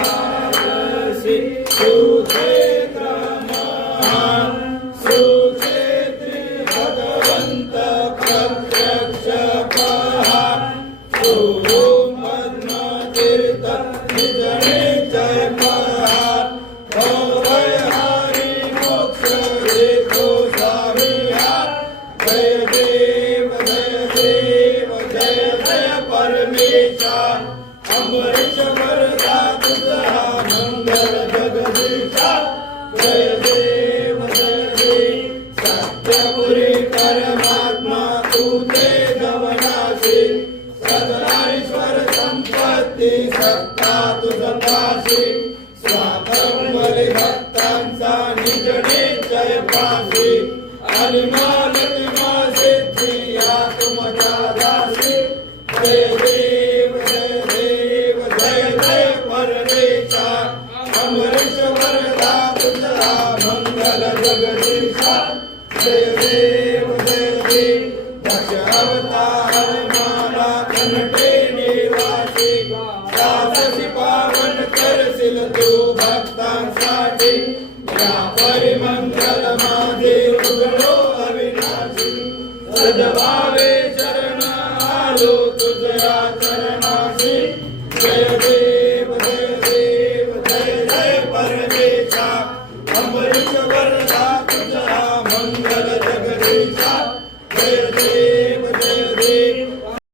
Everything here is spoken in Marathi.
भूमंडलवासी सुक्षेत्रमहान् सुक्षेत्री भगवन्त प्रत्यक्ष पहाड़ सुमग्नतीर्थ निज निश्चय पहाड़ भवय हरि मोक्ष देखो स्वामिहार जय देव जय देव जय जय परमेश्वर अमृत वरदा तुझा मंगल जगदीशा जय देव सत्यपुरी परमात्मा तू तेजवनाशी सदाईश्वर संपत्ती सत्ता तुझपाशी स्वातंबली भक्तांचा निज निश्चय पाशी आणि मानतिमा सिद्धी या तुमच्या दासी जय देव जय जय परमेश्वर अमृत वरदा तुझा मंगल जगदीशा जय देव दश अवतार माला कंठे निवासी दासी पावन करशील तू भक्तांसाठी या परिमंगल माझे उघडो अविनाशी सद्भावे